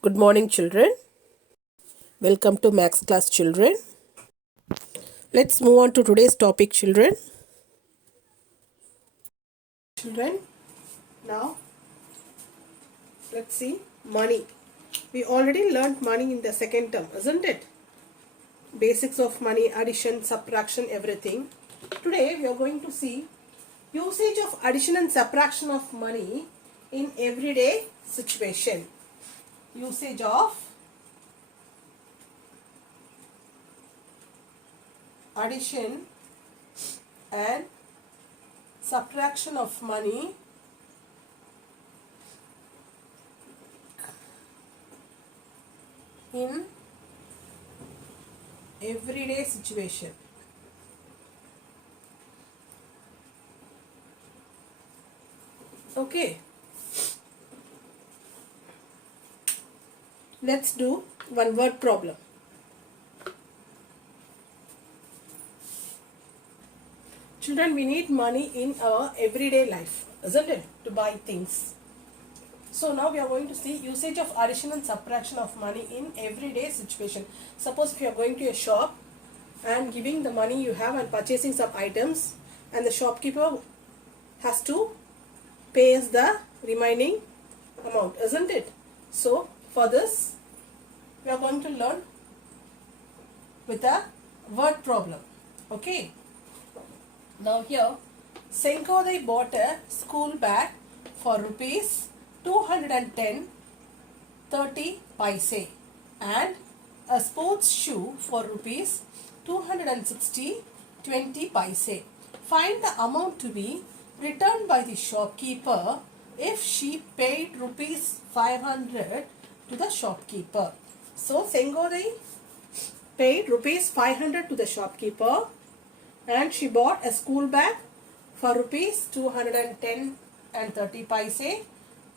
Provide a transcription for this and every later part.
Good morning, children. Welcome to Max Class, children. Let's move on to today's topic, children. Children, now let's see money. We already learned money in the second term, isn't it? Basics of money, addition, subtraction, everything. Today we are going to see usage of addition and subtraction of money in everyday situation. Usage of addition and subtraction of money in everyday situation. Okay, let's do one word problem. Children, we need money in our everyday life, isn't it? To buy things. So now we are going to see usage of addition and subtraction of money in everyday situation. Suppose if you are going to a shop and giving the money you have and purchasing some items, and the shopkeeper has to pay us the remaining amount, isn't it? So for this we are going to learn with a word problem. Okay. Now here, Senkodai bought a school bag for rupees 210.30 paise and a sports shoe for rupees 260.20 paise. Find the amount to be returned by the shopkeeper if she paid rupees 500 to the shopkeeper. So Senkodai paid rupees 500 to the shopkeeper and she bought a school bag for rupees 210.30 paise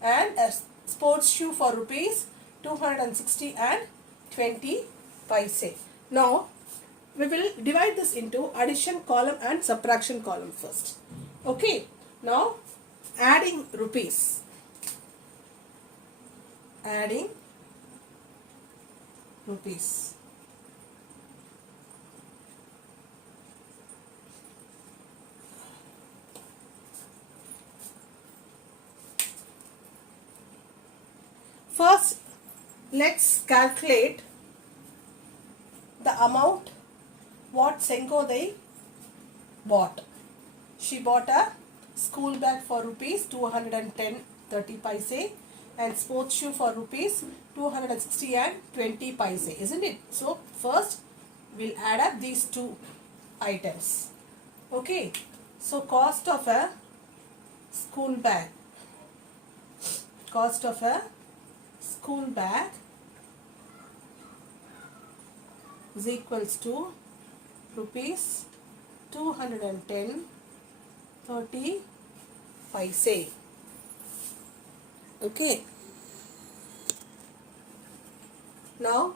and a sports shoe for rupees 260.20 paise. Now we will divide this into addition column and subtraction column first. Okay, now adding rupees. Adding rupees. First, let's calculate the amount what Senkodai bought. She bought a school bag for rupees 210.30 paise and sports shoe for rupees 260.20 paise, isn't it? So first we'll add up these two items. Okay, so cost of a school bag. Cost of a school bag is equals to rupees 210.30 paise. Okay. Now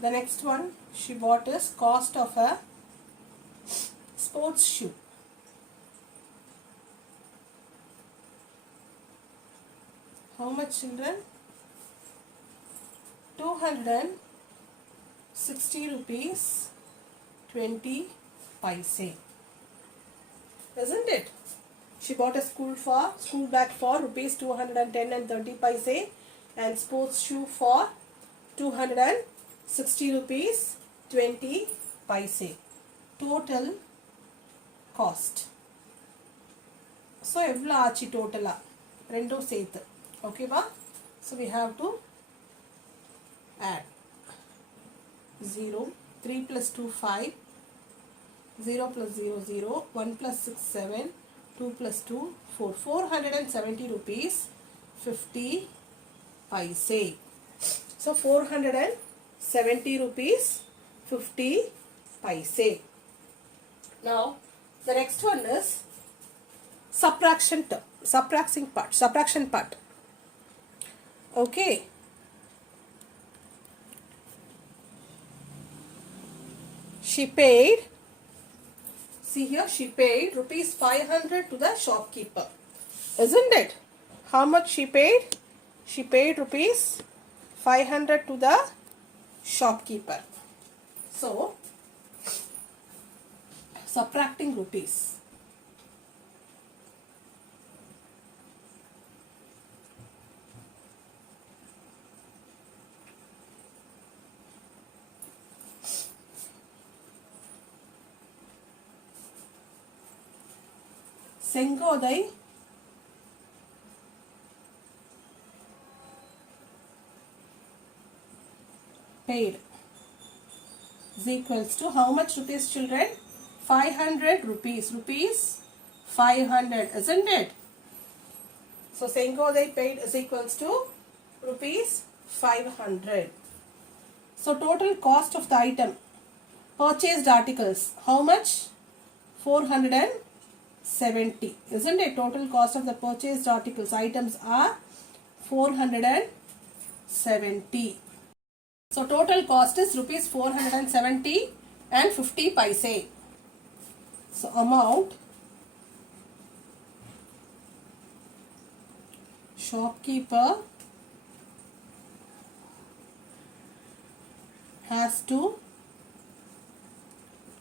the next one she bought is cost of a sports shoe. How much, children? 260 rupees 20 paise, isn't it? She bought a school bag for rupees 210.30 paise and sports shoe for 260 rupees 20 paise. Total cost. So evla aachi totala rendu sethu. Okay ba? So we have to add 0, 3 plus 2 5, 0 plus 0 0, 1 plus 6 7, 2 plus 2 4, 470 rupees 50 paise. So 470 rupees 50 paise. Now the next one is subtraction part. Okay. She paid, see here, she paid rupees 500 to the shopkeeper, isn't it? How much she paid? She paid rupees 500 to the shopkeeper. So, subtracting rupees. Sengodai paid is equals to how much rupees, children? 500 rupees. Rupees 500, isn't it? So Sengodai paid is equals to rupees 500. So total cost of the item, purchased articles, how much? 470, isn't it? Total cost of the purchased articles, items are 470. So total cost is rupees 470 and 50 paise. So amount shopkeeper has to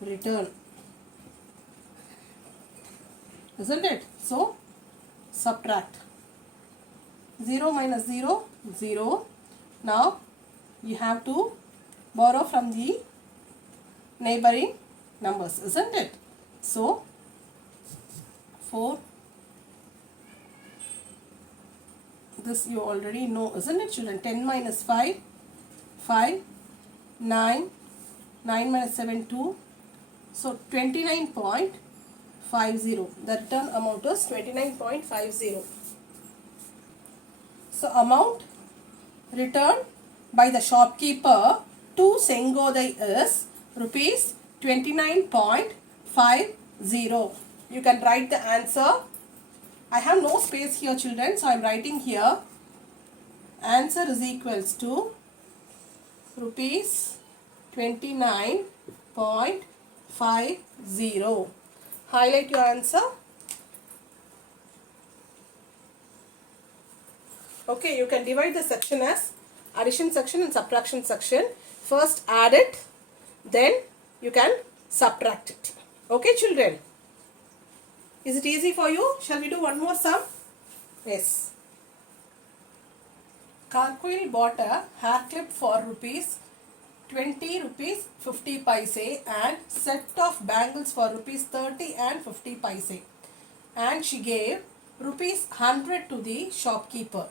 return, isn't it? So subtract 0 minus 0, 0. Now you have to borrow from the neighboring numbers, isn't it? So 4, this you already know, isn't it, children? 10 minus 5, 5, 9, 9 minus 7, 2. So 29.50. The return amount is 29.50. So amount returned by the shopkeeper to Sengodai is rupees 29.50. You can write the answer. I have no space here, children, so I am writing here. Answer is equals to rupees 29.50. Highlight your answer. Okay, you can divide the section as addition section and subtraction section. First add it, then you can subtract it. Okay, children. Is it easy for you? Shall we do one more sum? Yes. Karkuil bought a hair clip for rupees 20 rupees 50 paise and set of bangles for rupees 30 and 50 paise, and she gave rupees 100 to the shopkeeper.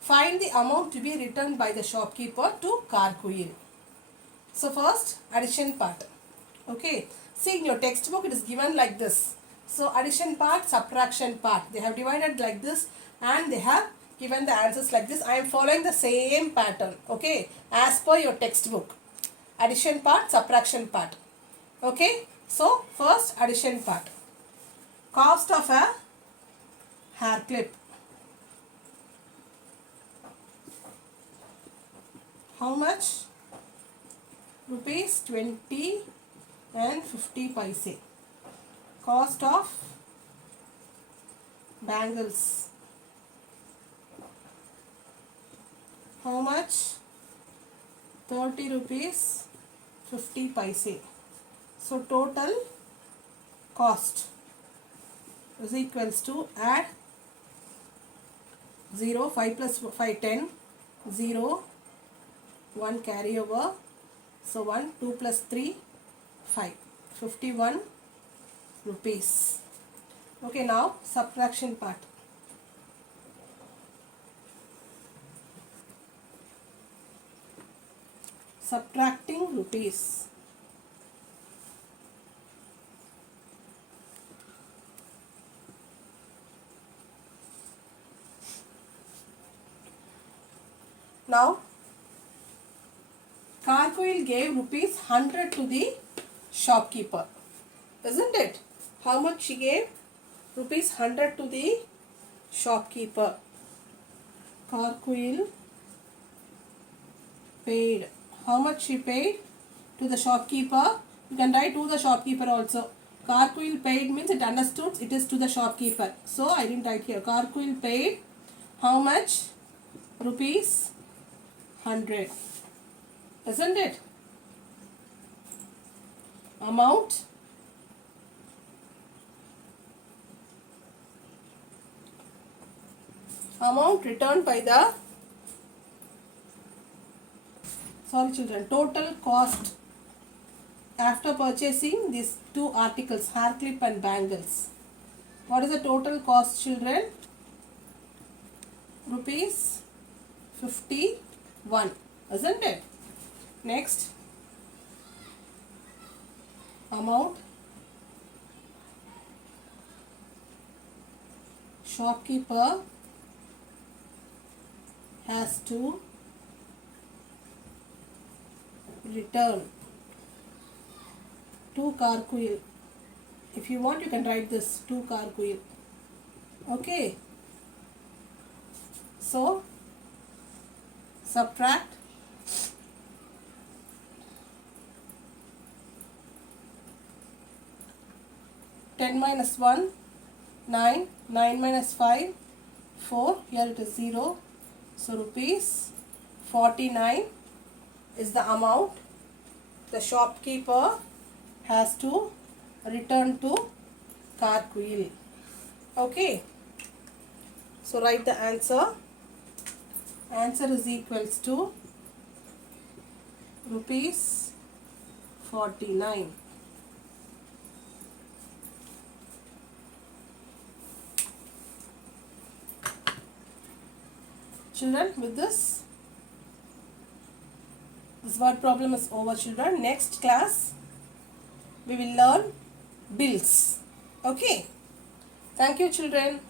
Find the amount to be returned by the shopkeeper to Karkuil. So first addition part. Okay, see in your textbook it is given like this. So addition part, subtraction part, they have divided like this and they have given the answers like this. I am following the same pattern, okay, as per your textbook. Addition part, subtraction part. Okay, so first addition part. Cost of a hair clip. How much? Rupees 20 and 50 paise. Cost of bangles. How much? 30 rupees 50 paise. So total cost is equals to, add 0, 5 plus 5, 10, 0, 1 carry over, so 1, 2 plus 3, 5, 51 rupees. Okay, now subtraction part. Subtracting rupees. Now Karkuil gave rupees 100 to the shopkeeper, isn't it? How much she gave? Rupees 100 to the shopkeeper. Karkuil paid. How much she paid to the shopkeeper? You can write to the shopkeeper also. Karkuil paid means it understood it is to the shopkeeper. So I didn't write here. Karkuil paid how much? rupees 100, isn't it? Amount returned by the, sorry children, total cost after purchasing these two articles, hair clip and bangles. What is the total cost, children? Rupees 51, isn't it? Next, amount shopkeeper has to return to Carquill. If you want, you can write this to Carquill. Okay. So, subtract 10 minus 1, 9, 9 minus 5, 4, here it is 0. So, rupees 49 is the amount the shopkeeper has to return to Carquill. Okay. So, write the answer. Answer is equals to rupees 49. Children, with this word problem is over, children. Next class we will learn bills. Okay. Thank you, children.